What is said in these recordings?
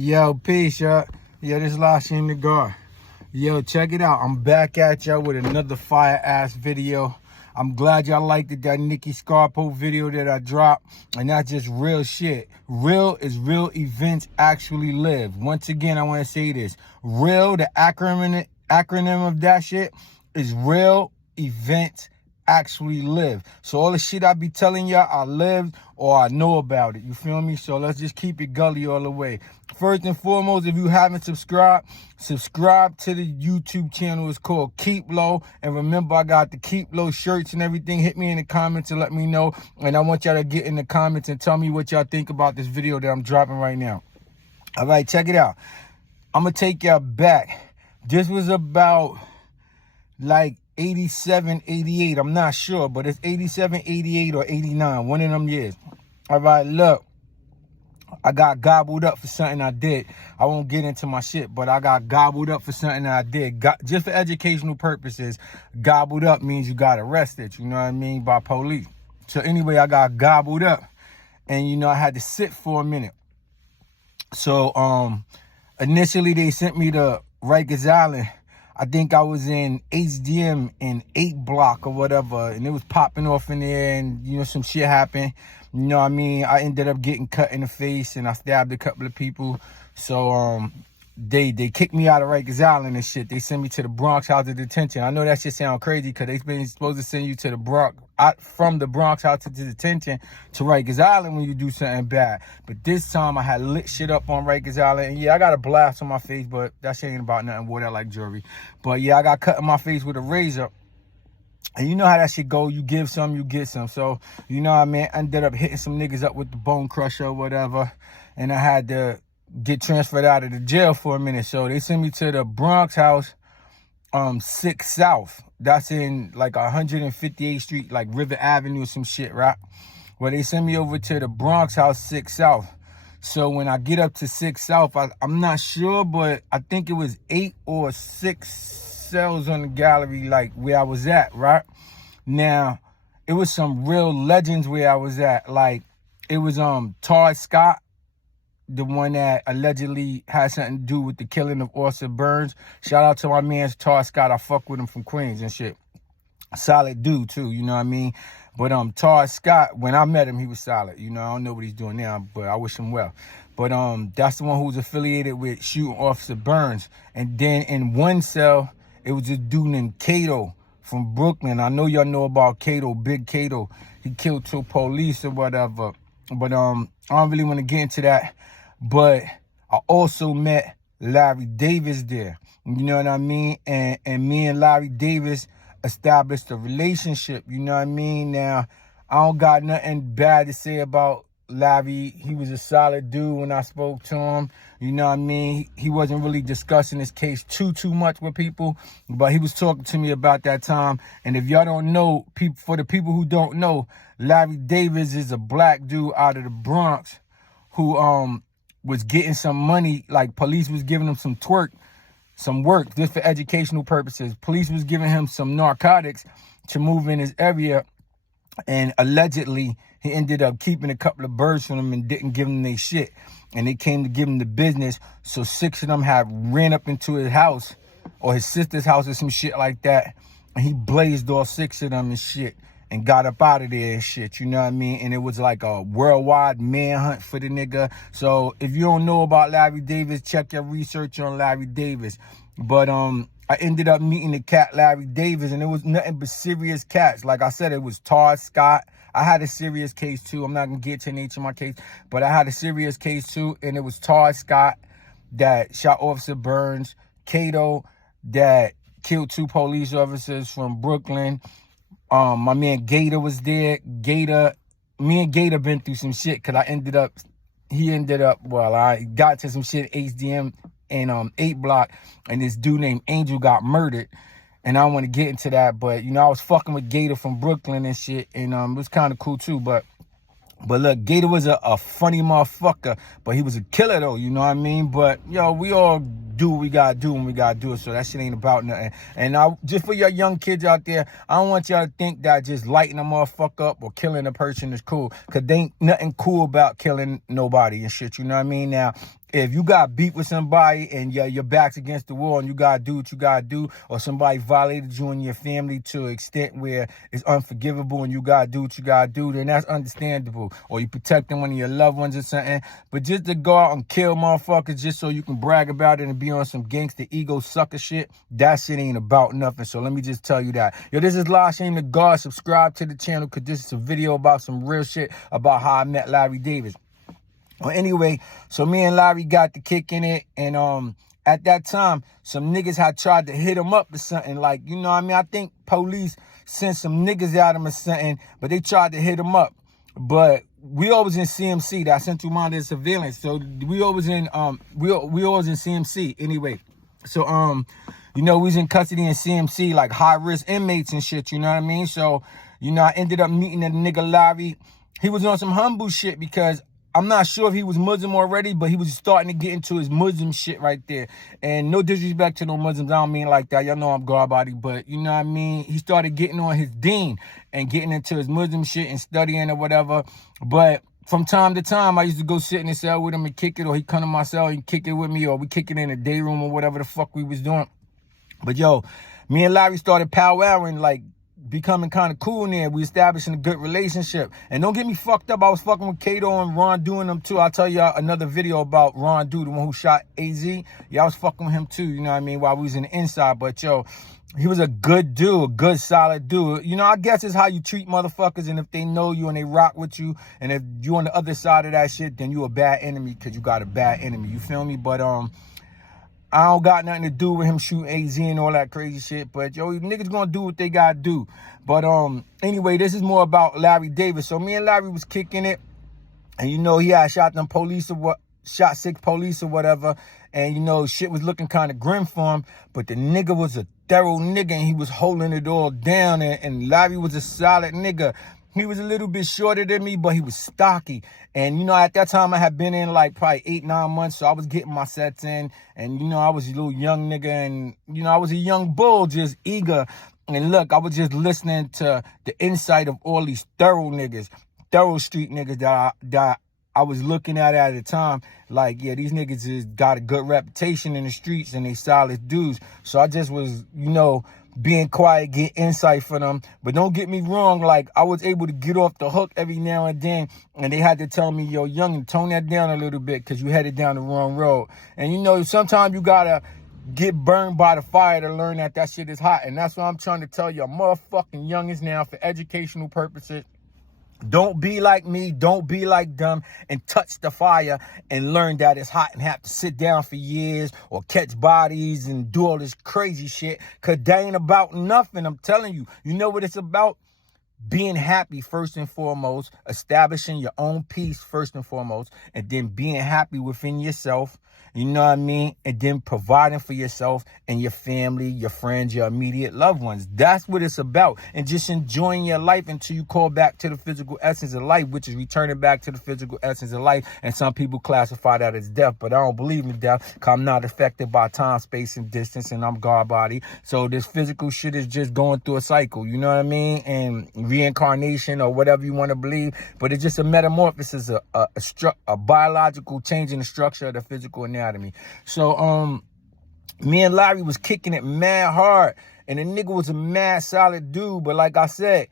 Yo, peace, y'all. Yo, this is Lashy in the Guard. Yo, check it out. I'm back at y'all with another fire-ass video. I'm glad y'all liked it, that Nicky Scarpo video that I dropped. And that's just real shit. Real is real events actually live. Once again, I want to say this. Real, the acronym of that shit is real events actually live. So all the shit I be telling y'all, I lived or I know about it. You feel me? So let's just keep it gully all the way. First and foremost, if you haven't subscribed, subscribe to the YouTube channel. It's called Keep Low. And remember, I got the Keep Low shirts and everything. Hit me in the comments and let me know. And I want y'all to get in the comments and tell me what y'all think about this video that I'm dropping right now. All right, check it out. I'm going to take y'all back. This was about like 87, 88, I'm not sure, but it's 87, 88, or 89, one of them years. All right, look, I got gobbled up for something I did. I won't get into my shit, but I got gobbled up for something that I did. Just for educational purposes, gobbled up means you got arrested, you know what I mean, by police. So anyway, I got gobbled up, and, you know, I had to sit for a minute. So initially, they sent me to Rikers Island. I think I was in HDM in 8 block or whatever, and it was popping off in there, and, you know, some shit happened. You know what I mean? I ended up getting cut in the face, and I stabbed a couple of people. So they kicked me out of Rikers Island and shit. They sent me to the Bronx house of detention. I know that shit sound crazy because they been supposed to send you to the Bronx, from the Bronx house of detention to Rikers Island when you do something bad. But this time I had lit shit up on Rikers Island. And yeah, I got a blast on my face, but that shit ain't about nothing. Wore that like jewelry. But yeah, I got cut in my face with a razor. And you know how that shit go. You give some, you get some. So, you know what I mean? I ended up hitting some niggas up with the bone crusher or whatever. And I had to get transferred out of the jail for a minute. So they sent me to the Bronx house, 6 South. That's in like 158th Street, like River Avenue or some shit, right? Well, they sent me over to the Bronx house, 6 South. So when I get up to 6 South, I'm not sure, but I think it was 8 or 6 cells on the gallery, like where I was at, right? Now, it was some real legends where I was at. Like, it was Todd Scott, the one that allegedly had something to do with the killing of Officer Burns. Shout out to my man Todd Scott. I fuck with him from Queens and shit. Solid dude too, you know what I mean? But Todd Scott, when I met him, he was solid. You know, I don't know what he's doing now, but I wish him well. But that's the one who was affiliated with shooting Officer Burns. And then in one cell, it was this dude named Cato from Brooklyn. I know y'all know about Cato, Big Cato. He killed 2 police or whatever. But I don't really want to get into that. But I also met Larry Davis there. You know what I mean? And me and Larry Davis established a relationship. You know what I mean? Now, I don't got nothing bad to say about Larry. He was a solid dude when I spoke to him. You know what I mean? He wasn't really discussing his case too much with people, but he was talking to me about that time. And if y'all don't know, for the people who don't know, Larry Davis is a black dude out of the Bronx who was getting some money. Like, police was giving him some work just for educational purposes. Police was giving him some narcotics to move in his area, and allegedly he ended up keeping a couple of birds from them and didn't give them their shit. And they came to give him the business. So 6 of them had ran up into his house or his sister's house or some shit like that. And he blazed all 6 of them and shit and got up out of there and shit, you know what I mean? And it was like a worldwide manhunt for the nigga. So if you don't know about Larry Davis, check your research on Larry Davis. But I ended up meeting the cat Larry Davis, and it was nothing but serious cats. Like I said, it was Todd Scott. I had a serious case too. I'm not gonna get to the nature of my case, but I had a serious case too, and it was Todd Scott that shot Officer Burns, Cato that killed 2 police officers from Brooklyn. My man Gator was there. Me and Gator been through some shit because I got to some shit HDM in 8 block, and this dude named Angel got murdered. And I don't want to get into that, but, you know, I was fucking with Gator from Brooklyn and shit, and it was kind of cool too. But look, Gator was a funny motherfucker, but he was a killer though, you know what I mean? But, yo, we all do what we gotta do when we gotta do it, so that shit ain't about nothing. And just for your young kids out there, I don't want y'all to think that just lighting a motherfucker up or killing a person is cool, because there ain't nothing cool about killing nobody and shit, you know what I mean? Now, if you got beef with somebody and your back's against the wall and you gotta do what you gotta do, or somebody violated you and your family to an extent where it's unforgivable and you gotta do what you gotta do, then that's understandable. Or you protecting one of your loved ones or something. But just to go out and kill motherfuckers just so you can brag about it and be on some gangster ego sucker shit, that shit ain't about nothing. So let me just tell you that. Yo, this is Law Shame to God. Subscribe to the channel because this is a video about some real shit about how I met Larry Davis. Well, anyway, so me and Larry got the kick in it, and at that time, some niggas had tried to hit him up or something, like, you know what I mean? I think police sent some niggas at him or something, but they tried to hit him up. But we always in CMC, that Central Monitored Surveillance, so we always in we always in CMC anyway. So you know, we was in custody in CMC, like high risk inmates and shit, you know what I mean? So, you know, I ended up meeting that nigga Larry. He was on some humble shit because I'm not sure if he was Muslim already, but he was starting to get into his Muslim shit right there. And no disrespect to no Muslims, I don't mean like that. Y'all know I'm God body, but you know what I mean? He started getting on his deen and getting into his Muslim shit and studying or whatever. But from time to time, I used to go sit in the cell with him and kick it, or he come to my cell and kick it with me, or we kick it in the day room or whatever the fuck we was doing. But yo, me and Larry started powwowing, like, becoming kind of cool in there. We establishing a good relationship. And don't get me fucked up, I was fucking with Kato and Ron doing them too. I'll tell y'all another video about Ron Du, the one who shot AZ. Yeah, I was fucking with him too, you know what I mean, while we was in the inside. But yo, he was a good dude, a good solid dude. You know, I guess it's how you treat motherfuckers, and if they know you and they rock with you, and if you on the other side of that shit, then you a bad enemy because you got a bad enemy, you feel me? But I don't got nothing to do with him shooting AZ and all that crazy shit. But, yo, niggas gonna do what they gotta do. But, anyway, this is more about Larry Davis. So me and Larry was kicking it. And, you know, he had shot 6 police or whatever. And, you know, shit was looking kind of grim for him. But the nigga was a thorough nigga, and he was holding it all down. And Larry was a solid nigga. He was a little bit shorter than me, but he was stocky. And, you know, at that time, I had been in like probably 8-9 months. So I was getting my sets in. And, you know, I was a little young nigga. And, you know, I was a young bull, just eager. And look, I was just listening to the insight of all these thorough niggas, thorough street niggas that I was looking at the time. Like, yeah, these niggas just got a good reputation in the streets and they solid dudes. So I just was, you know, being quiet, get insight for them. But don't get me wrong, like, I was able to get off the hook every now and then, and they had to tell me, yo, young, tone that down a little bit because you headed down the wrong road. And, you know, sometimes you gotta get burned by the fire to learn that shit is hot. And that's what I'm trying to tell you, motherfucking youngins now, for educational purposes. Don't be like me, don't be like them, and touch the fire and learn that it's hot and have to sit down for years or catch bodies and do all this crazy shit, because that ain't about nothing. I'm telling you, you know what it's about? Being happy first and foremost, establishing your own peace first and foremost, and then being happy within yourself, you know what I mean? And then providing for yourself and your family, your friends, your immediate loved ones. That's what it's about. And just enjoying your life until you call back to the physical essence of life, which is returning back to the physical essence of life. And some people classify that as death, but I don't believe in death because I'm not affected by time, space, and distance, and I'm God body. So this physical shit is just going through a cycle, you know what I mean? And reincarnation or whatever you want to believe, but it's just a metamorphosis, a biological change in the structure of the physical anatomy. So me and Larry was kicking it mad hard, and the nigga was a mad solid dude. But like I said,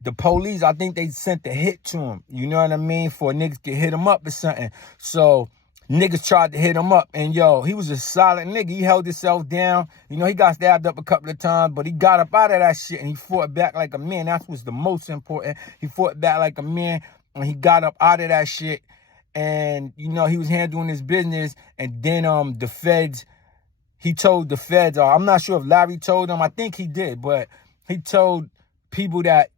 the police, I think they sent the hit to him, you know what I mean, for niggas to hit him up or something. So niggas tried to hit him up, and yo, he was a solid nigga. He held himself down. You know, he got stabbed up a couple of times, but he got up out of that shit and he fought back like a man. That's what's the most important. He fought back like a man, and he got up out of that shit. And, you know, he was handling his business. And then the feds, he told the feds, I'm not sure if Larry told them, I think he did, but he told people that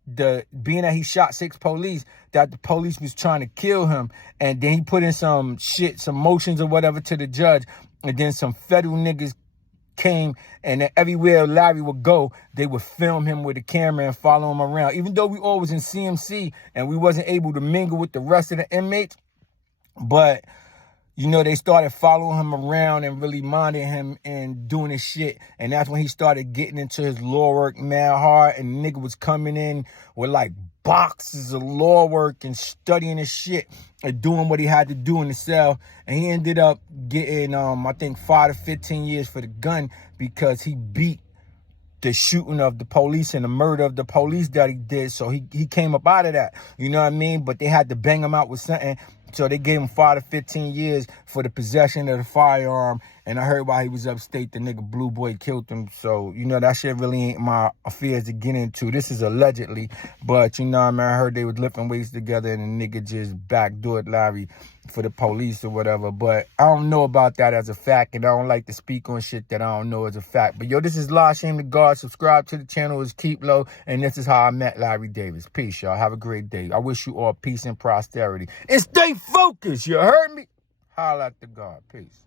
being that he shot 6 police, that the police was trying to kill him. And then he put in some motions or whatever to the judge. And then some federal niggas came, and then everywhere Larry would go, they would film him with a camera and follow him around. Even though we all was in CMC and we wasn't able to mingle with the rest of the inmates, but you know, they started following him around and really minding him and doing his shit. And that's when he started getting into his law work mad hard. And the nigga was coming in with like boxes of law work and studying his shit and doing what he had to do in the cell. And he ended up getting, I think 5 to 15 years for the gun because he beat the shooting of the police and the murder of the police that he did. So he came up out of that, you know what I mean? But they had to bang him out with something. So they gave him 5 to 15 years for the possession of the firearm. And I heard while he was upstate, the nigga Blue Boy killed him. So, you know, that shit really ain't my affairs to get into. This is allegedly. But, you know what I mean? I heard they was lifting weights together and the nigga just backdoored Larry for the police or whatever. But I don't know about that as a fact. And I don't like to speak on shit that I don't know as a fact. But, yo, this is Law Shame to God. Subscribe to the channel. It's Keep Low. And this is how I met Larry Davis. Peace, y'all. Have a great day. I wish you all peace and prosperity. And stay focused. You heard me? Holla at the God. Peace.